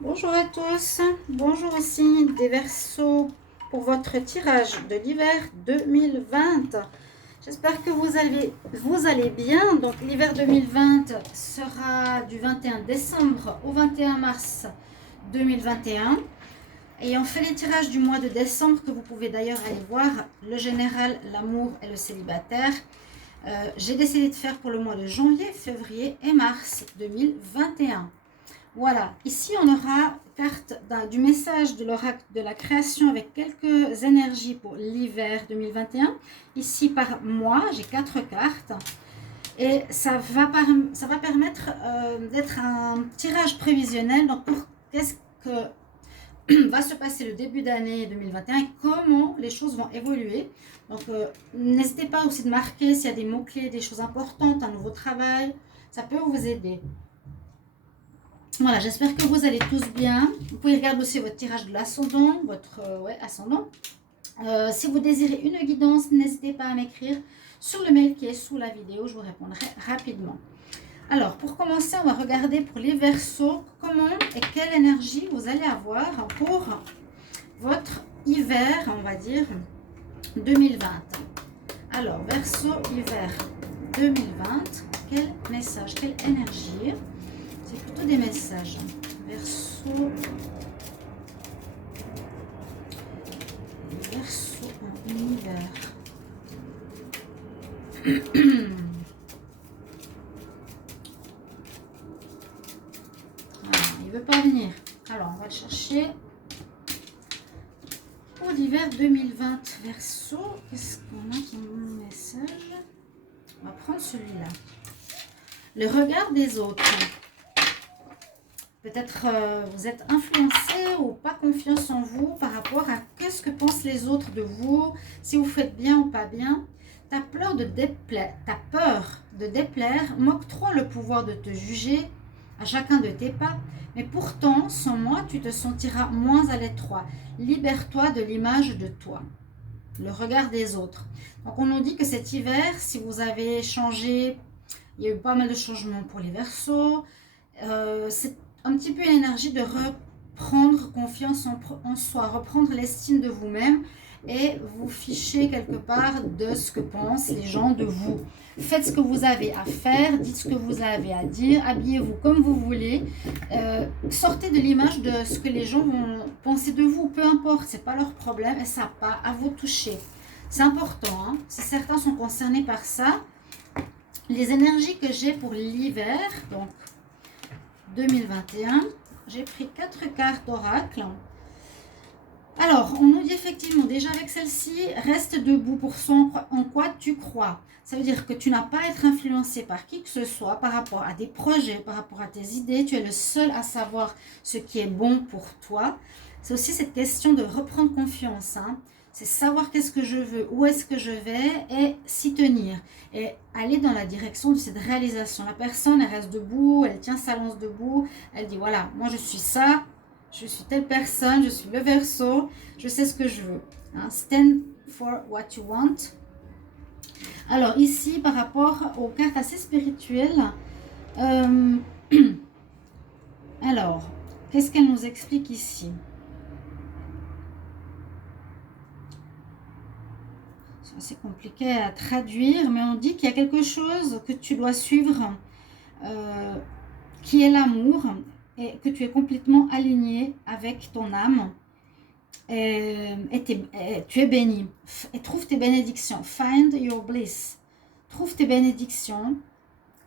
Bonjour à tous, bonjour aussi des Verseaux pour votre tirage de l'hiver 2020. J'espère que vous allez bien. Donc l'hiver 2020 sera du 21 décembre au 21 mars 2021. Et on fait les tirages du mois de décembre que vous pouvez d'ailleurs aller voir, le général, l'amour et le célibataire. J'ai décidé de faire pour le mois de janvier, février et mars 2021. Voilà, ici on aura carte du message de l'oracle de la création avec quelques énergies pour l'hiver 2021. Ici par mois, j'ai 4 cartes et ça va permettre d'être un tirage prévisionnel. Donc pour qu'est-ce que va se passer le début d'année 2021 et comment les choses vont évoluer. Donc n'hésitez pas aussi de marquer s'il y a des mots-clés, des choses importantes, un nouveau travail, ça peut vous aider. Voilà, j'espère que vous allez tous bien. Vous pouvez regarder aussi votre tirage de l'ascendant, votre ascendant. Si vous désirez une guidance, n'hésitez pas à m'écrire sur le mail qui est sous la vidéo. Je vous répondrai rapidement. Alors, pour commencer, on va regarder pour les Verseaux, comment et quelle énergie vous allez avoir pour votre hiver, on va dire, 2020. Alors, Verseau, hiver 2020, quel message, quelle énergie? C'est plutôt des messages. Verseau. Verseau en univers. Voilà, il ne veut pas venir. Alors, on va le chercher. Pour l'hiver 2020, Verseau. Qu'est-ce qu'on a comme message? On va prendre celui-là. Le regard des autres. Peut-être vous êtes influencé ou pas confiance en vous par rapport à ce que pensent les autres de vous, si vous faites bien ou pas bien. Ta peur de déplaire m'octroie le pouvoir de te juger à chacun de tes pas, mais pourtant, sans moi, tu te sentiras moins à l'étroit. Libère-toi de l'image de toi. Le regard des autres. Donc on nous dit que cet hiver, si vous avez changé, il y a eu pas mal de changements pour les Verseaux, c'est un petit peu l'énergie de reprendre confiance en soi, reprendre l'estime de vous-même et vous ficher quelque part de ce que pensent les gens de vous. Faites ce que vous avez à faire, dites ce que vous avez à dire, habillez-vous comme vous voulez, sortez de l'image de ce que les gens vont penser de vous, peu importe, c'est pas leur problème et ça n'a pas à vous toucher. C'est important, hein? Si certains sont concernés par ça, les énergies que j'ai pour l'hiver, donc 2021, j'ai pris 4 cartes d'oracle. Alors, on nous dit effectivement, déjà avec celle-ci, reste debout pour ce en quoi tu crois. Ça veut dire que tu n'as pas à être influencé par qui que ce soit par rapport à des projets, par rapport à tes idées. Tu es le seul à savoir ce qui est bon pour toi. C'est aussi cette question de reprendre confiance, hein. C'est savoir qu'est-ce que je veux, où est-ce que je vais et s'y tenir. Et aller dans la direction de cette réalisation. La personne, elle reste debout, elle tient sa lance debout. Elle dit, voilà, moi je suis ça, je suis telle personne, je suis le Verseau, je sais ce que je veux. Hein? Stand for what you want. Alors ici, par rapport aux cartes assez spirituelles, alors, qu'est-ce qu'elle nous explique ici? C'est assez compliqué à traduire, mais on dit qu'il y a quelque chose que tu dois suivre, qui est l'amour, et que tu es complètement aligné avec ton âme. Et tu es béni. Et trouve tes bénédictions. Find your bliss. Trouve tes bénédictions.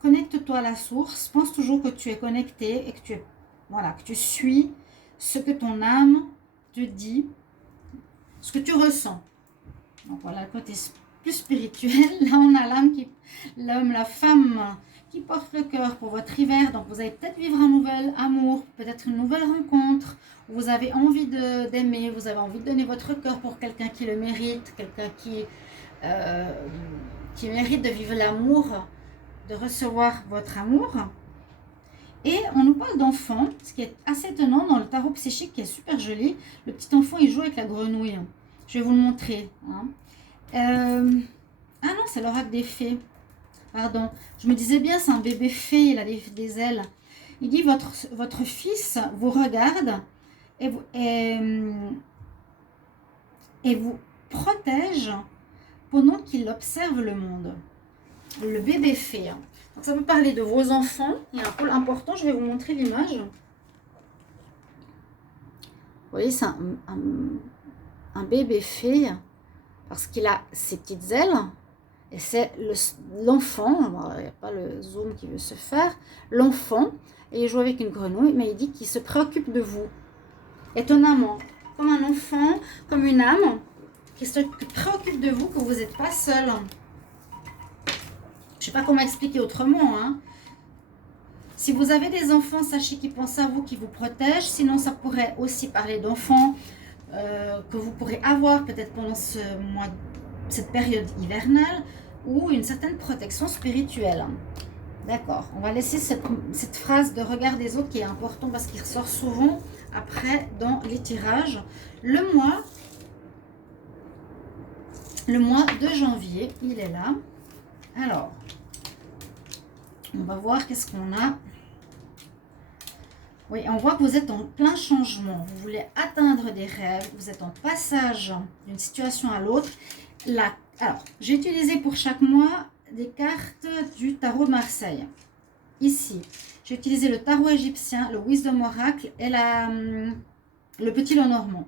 Connecte-toi à la source. Pense toujours que tu es connecté et que que tu suis ce que ton âme te dit, ce que tu ressens. Donc voilà le côté plus spirituel. Là, on a l'homme, la femme qui porte le cœur pour votre hiver. Donc vous allez peut-être vivre un nouvel amour, peut-être une nouvelle rencontre. Vous avez envie d'aimer, vous avez envie de donner votre cœur pour quelqu'un qui le mérite, quelqu'un qui mérite de vivre l'amour, de recevoir votre amour. Et on nous parle d'enfant, ce qui est assez étonnant dans le tarot psychique, qui est super joli. Le petit enfant, il joue avec la grenouille. Je vais vous le montrer. Hein. Ah non, c'est l'oracle des fées. Pardon. Je me disais bien, c'est un bébé fée, il a des ailes. Il dit votre fils vous regarde et vous protège pendant qu'il observe le monde. Le bébé fée. Donc ça peut parler de vos enfants. Il y a un rôle important. Je vais vous montrer l'image. Vous voyez, c'est un bébé fée parce qu'il a ses petites ailes. Et c'est l'enfant, il n'y a pas le zoom qui veut se faire, l'enfant, et il joue avec une grenouille, mais il dit qu'il se préoccupe de vous. Étonnamment, comme un enfant, comme une âme, qui se préoccupe de vous, que vous n'êtes pas seul. Je ne sais pas comment expliquer autrement. Hein. Si vous avez des enfants, sachez qu'ils pensent à vous, qu'ils vous protègent. Sinon, ça pourrait aussi parler d'enfants que vous pourrez avoir peut-être pendant cette période hivernale, ou une certaine protection spirituelle. D'accord, on va laisser cette phrase de regard des autres qui est important parce qu'il ressort souvent après dans les tirages. Le mois de janvier, il est là. Alors, on va voir qu'est-ce qu'on a. Oui, on voit que vous êtes en plein changement. Vous voulez atteindre des rêves. Vous êtes en passage d'une situation à l'autre. Alors, j'ai utilisé pour chaque mois des cartes du tarot de Marseille. Ici, j'ai utilisé le tarot égyptien, le Wisdom Oracle et le Petit Lenormand.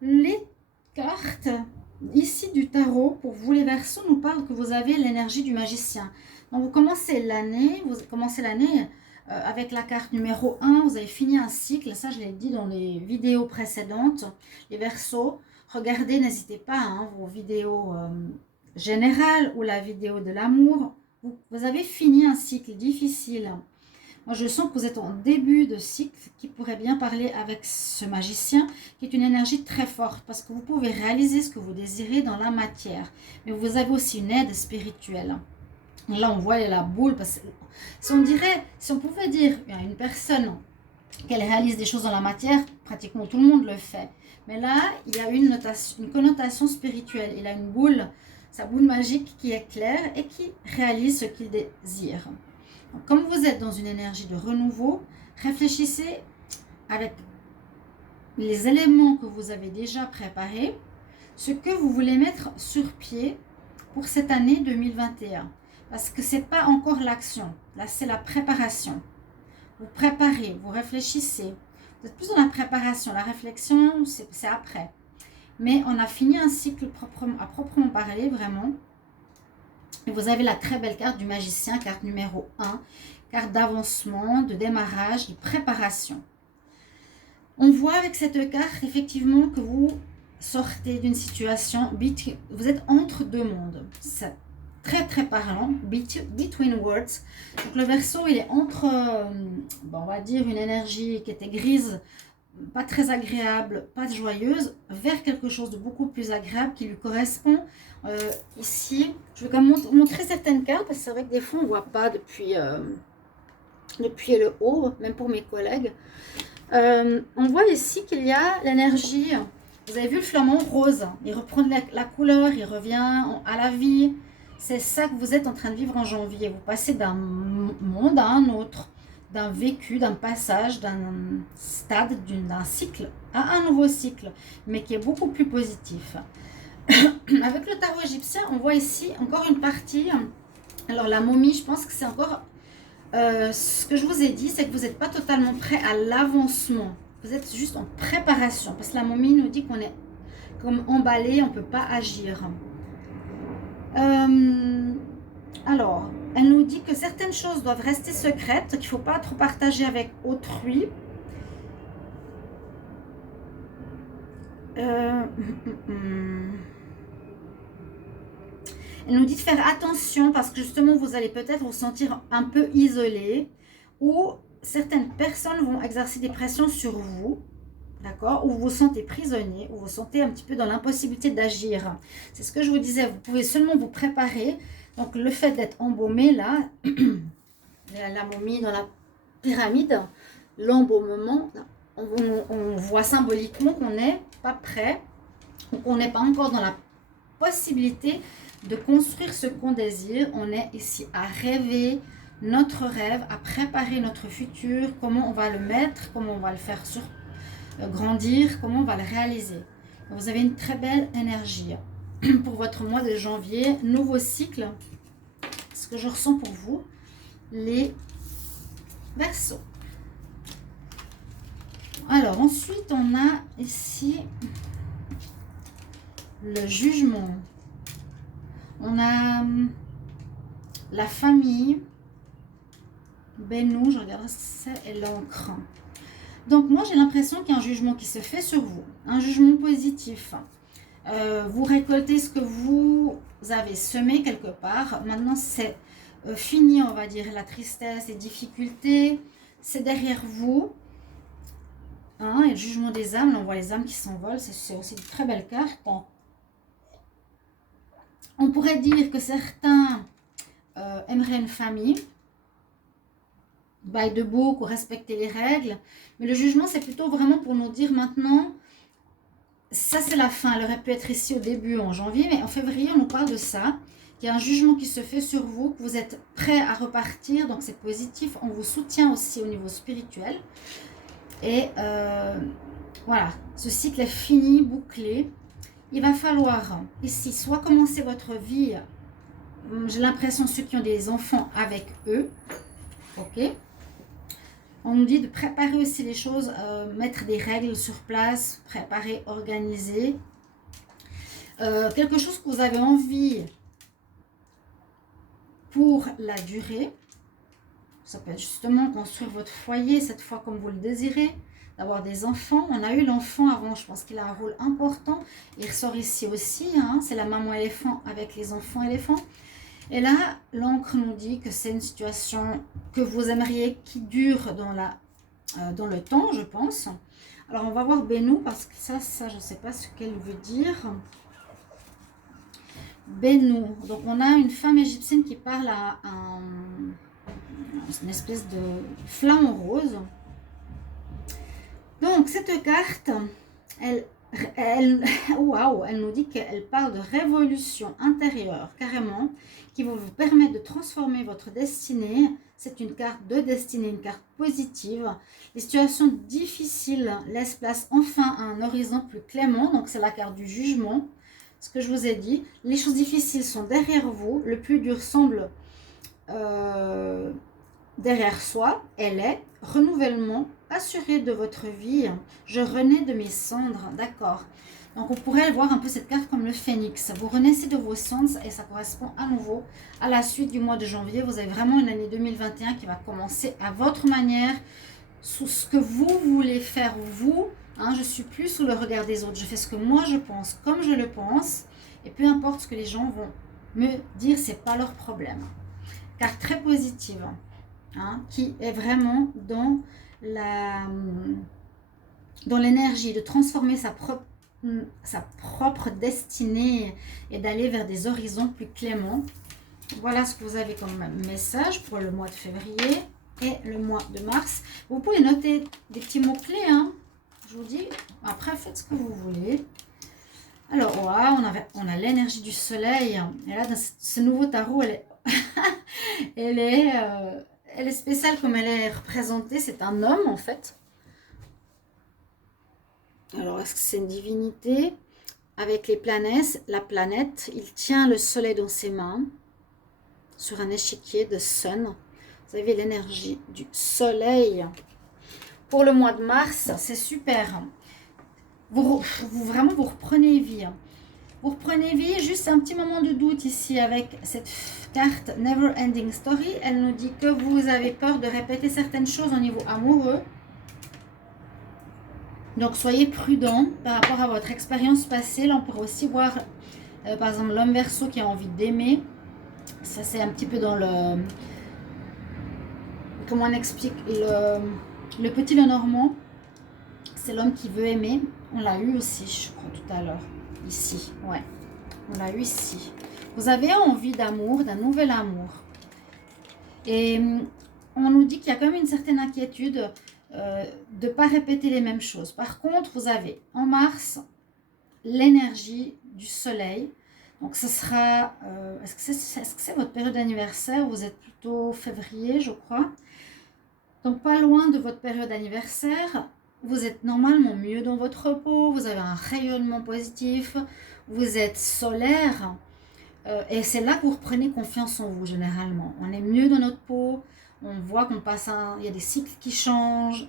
Les cartes ici du tarot, pour vous les Verseaux, nous parlent que vous avez l'énergie du magicien. Donc, vous commencez l'année avec la carte numéro 1, vous avez fini un cycle. Ça, je l'ai dit dans les vidéos précédentes. Les Verseaux, regardez, n'hésitez pas, hein, vos vidéos générales ou la vidéo de l'amour. Vous avez fini un cycle difficile. Moi, je sens que vous êtes en début de cycle qui pourrait bien parler avec ce magicien, qui est une énergie très forte parce que vous pouvez réaliser ce que vous désirez dans la matière. Mais vous avez aussi une aide spirituelle. Là, on voit la boule. Parce que si on pouvait dire à une personne qu'elle réalise des choses dans la matière, pratiquement tout le monde le fait. Mais là, il y a une connotation spirituelle. Il a une boule, sa boule magique qui est claire et qui réalise ce qu'il désire. Donc, comme vous êtes dans une énergie de renouveau, réfléchissez avec les éléments que vous avez déjà préparés, ce que vous voulez mettre sur pied pour cette année 2021. Parce que ce n'est pas encore l'action. Là, c'est la préparation. Vous préparez, vous réfléchissez. Vous êtes plus dans la préparation. La réflexion, c'est après. Mais on a fini un cycle à proprement parler, vraiment. Et vous avez la très belle carte du magicien, carte numéro 1. Carte d'avancement, de démarrage, de préparation. On voit avec cette carte, effectivement, que vous sortez d'une situation, vous êtes entre deux mondes. C'est très très parlant, between worlds. Donc le Verseau, il est entre, on va dire, une énergie qui était grise, pas très agréable, pas joyeuse, vers quelque chose de beaucoup plus agréable qui lui correspond. Ici, je vais quand même montrer certaines cartes, parce que c'est vrai que des fois on ne voit pas depuis le haut, même pour mes collègues. On voit ici qu'il y a l'énergie, vous avez vu le flamant rose, il reprend la couleur, il revient à la vie. C'est ça que vous êtes en train de vivre en janvier. Vous passez d'un monde à un autre, d'un vécu, d'un passage, d'un stade, d'un cycle à un nouveau cycle, mais qui est beaucoup plus positif. Avec le tarot égyptien, on voit ici encore une partie. Alors la momie, je pense que c'est encore... ce que je vous ai dit, c'est que vous n'êtes pas totalement prêt à l'avancement. Vous êtes juste en préparation. Parce que la momie nous dit qu'on est comme emballé, on ne peut pas agir. Alors, elle nous dit que certaines choses doivent rester secrètes, qu'il ne faut pas trop partager avec autrui. Elle nous dit de faire attention parce que justement, vous allez peut-être vous sentir un peu isolé ou certaines personnes vont exercer des pressions sur vous. D'accord, ou vous vous sentez prisonnier, ou vous vous sentez un petit peu dans l'impossibilité d'agir. C'est ce que je vous disais, vous pouvez seulement vous préparer. Donc le fait d'être embaumé là, la momie dans la pyramide, l'embaumement, on voit symboliquement qu'on n'est pas prêt, ou qu'on n'est pas encore dans la possibilité de construire ce qu'on désire. On est ici à rêver notre rêve, à préparer notre futur, comment on va le mettre, comment on va le faire grandir, comment on va le réaliser. Vous avez une très belle énergie pour votre mois de janvier, nouveau cycle. Ce que je ressens pour vous, les Verseaux. Alors ensuite, on a ici le jugement. On a la famille. Benou, je regarde ce que c'est, et l'encre. Donc moi, j'ai l'impression qu'il y a un jugement qui se fait sur vous. Un jugement positif. Vous récoltez ce que vous avez semé quelque part. Maintenant, c'est fini, on va dire, la tristesse, les difficultés. C'est derrière vous. Hein, et le jugement des âmes, là, on voit les âmes qui s'envolent. C'est aussi une très belle carte. On pourrait dire que certains aimeraient une famille. By the book ou respecter les règles. Mais le jugement, c'est plutôt vraiment pour nous dire maintenant, ça c'est la fin. Elle aurait pu être ici au début, en janvier, mais en février, on nous parle de ça. Il y a un jugement qui se fait sur vous, que vous êtes prêt à repartir, donc c'est positif. On vous soutient aussi au niveau spirituel. Et voilà, ce cycle est fini, bouclé. Il va falloir ici soit commencer votre vie, j'ai l'impression ceux qui ont des enfants avec eux, ok. On nous dit de préparer aussi les choses, mettre des règles sur place, préparer, organiser. Quelque chose que vous avez envie pour la durée. Ça peut être justement construire votre foyer, cette fois comme vous le désirez, d'avoir des enfants. On a eu l'enfant avant, je pense qu'il a un rôle important. Il ressort ici aussi, hein, c'est la maman éléphant avec les enfants éléphants. Et là, l'encre nous dit que c'est une situation que vous aimeriez qui dure dans le temps, je pense. Alors, on va voir Benou, parce que ça je ne sais pas ce qu'elle veut dire. Benou. Donc, on a une femme égyptienne qui parle à une espèce de flamme rose. Donc, cette carte, waouh, elle nous dit qu'elle parle de révolution intérieure, carrément, qui va vous permettre de transformer votre destinée. C'est une carte de destinée, une carte positive. Les situations difficiles laissent place enfin à un horizon plus clément. Donc, c'est la carte du jugement. Ce que je vous ai dit, les choses difficiles sont derrière vous. Le plus dur semble derrière soi. Elle est renouvellement assuré de votre vie. Je renais de mes cendres, d'accord. Donc, on pourrait voir un peu cette carte comme le phénix. Vous renaissez de vos cendres et ça correspond à nouveau à la suite du mois de janvier. Vous avez vraiment une année 2021 qui va commencer à votre manière, sous ce que vous voulez faire vous. Hein, je suis plus sous le regard des autres. Je fais ce que moi je pense, comme je le pense. Et peu importe ce que les gens vont me dire, c'est pas leur problème. Carte très positive, hein, qui est vraiment dans l'énergie de transformer sa propre destinée et d'aller vers des horizons plus cléments. Voilà ce que vous avez comme message pour le mois de février et le mois de mars. Vous pouvez noter des petits mots-clés, hein. Je vous dis, après faites ce que vous voulez. Alors, ouais, on a l'énergie du soleil. Et là, dans ce nouveau tarot, elle est spéciale comme elle est représentée. C'est un homme, en fait. Alors, est-ce que c'est une divinité? Avec les planètes, la planète, il tient le soleil dans ses mains, sur un échiquier de sun. Vous avez l'énergie du soleil. Pour le mois de mars, c'est super. Vraiment, vous reprenez vie. Vous reprenez vie, juste un petit moment de doute ici avec cette carte Never Ending Story. Elle nous dit que vous avez peur de répéter certaines choses au niveau amoureux. Donc, soyez prudent par rapport à votre expérience passée. Là, on pourrait aussi voir, par exemple, l'homme Verseau qui a envie d'aimer. Ça, c'est un petit peu dans le... Comment on explique? Le petit Lenormand, c'est l'homme qui veut aimer. On l'a eu aussi, je crois, tout à l'heure. Ici, ouais. On l'a eu ici. Vous avez envie d'amour, d'un nouvel amour. Et on nous dit qu'il y a quand même une certaine inquiétude de ne pas répéter les mêmes choses. Par contre, vous avez en mars l'énergie du soleil. Donc ce sera, est-ce que c'est votre période d'anniversaire? Vous êtes plutôt février, je crois. Donc pas loin de votre période d'anniversaire. Vous êtes normalement mieux dans votre peau, vous avez un rayonnement positif, vous êtes solaire. Et c'est là que vous reprenez confiance en vous généralement. On est mieux dans notre peau, on voit qu'on passe il y a des cycles qui changent.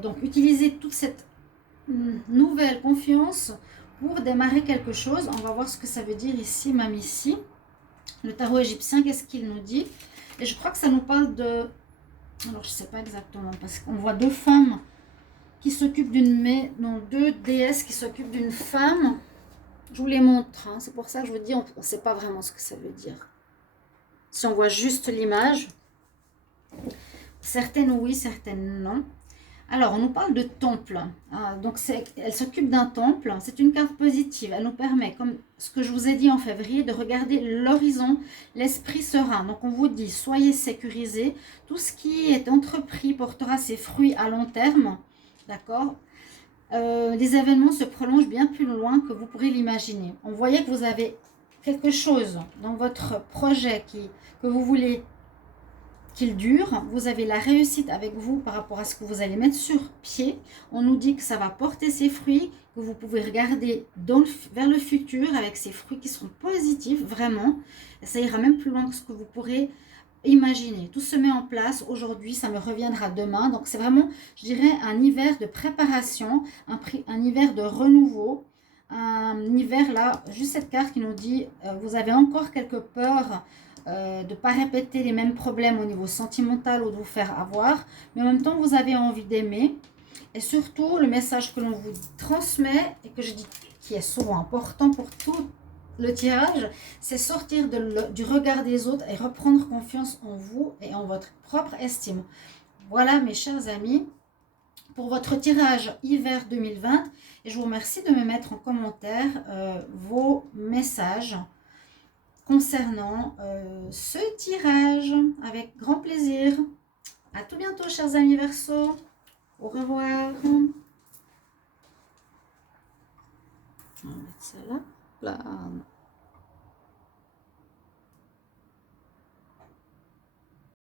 Donc utilisez toute cette nouvelle confiance pour démarrer quelque chose. On va voir ce que ça veut dire ici, même ici. Le tarot égyptien, qu'est-ce qu'il nous dit? Et je crois que ça nous parle de... Alors je ne sais pas exactement, parce qu'on voit deux femmes qui s'occupent d'une... Non, deux déesses qui s'occupent d'une femme. Je vous les montre, hein. C'est pour ça que je vous dis, on ne sait pas vraiment ce que ça veut dire. Si on voit juste l'image, certaines oui, certaines non. Alors, on nous parle de temple. Donc, elle s'occupe d'un temple. C'est une carte positive. Elle nous permet, comme ce que je vous ai dit en février, de regarder l'horizon, l'esprit serein. Donc, on vous dit, soyez sécurisés. Tout ce qui est entrepris portera ses fruits à long terme. D'accord ? Les événements se prolongent bien plus loin que vous pourrez l'imaginer. On voyait que vous avez quelque chose dans votre projet que vous voulez qu'il dure. Vous avez la réussite avec vous par rapport à ce que vous allez mettre sur pied. On nous dit que ça va porter ses fruits, que vous pouvez regarder vers le futur avec ces fruits qui seront positifs, vraiment. Et ça ira même plus loin que ce que vous pourrez imaginer. Tout se met en place aujourd'hui, ça me reviendra demain. Donc c'est vraiment, je dirais, un hiver de préparation, un hiver de renouveau. Un hiver là, juste cette carte qui nous dit, vous avez encore quelques peurs de ne pas répéter les mêmes problèmes au niveau sentimental ou de vous faire avoir, mais en même temps vous avez envie d'aimer. Et surtout le message que l'on vous transmet et que je dis qui est souvent important pour tout le tirage, c'est sortir du regard des autres et reprendre confiance en vous et en votre propre estime. Voilà mes chers amis pour votre tirage hiver 2020 et je vous remercie de me mettre en commentaire vos messages concernant ce tirage avec grand plaisir. À tout bientôt chers amis Verseau. Au revoir. On va mettre ça là.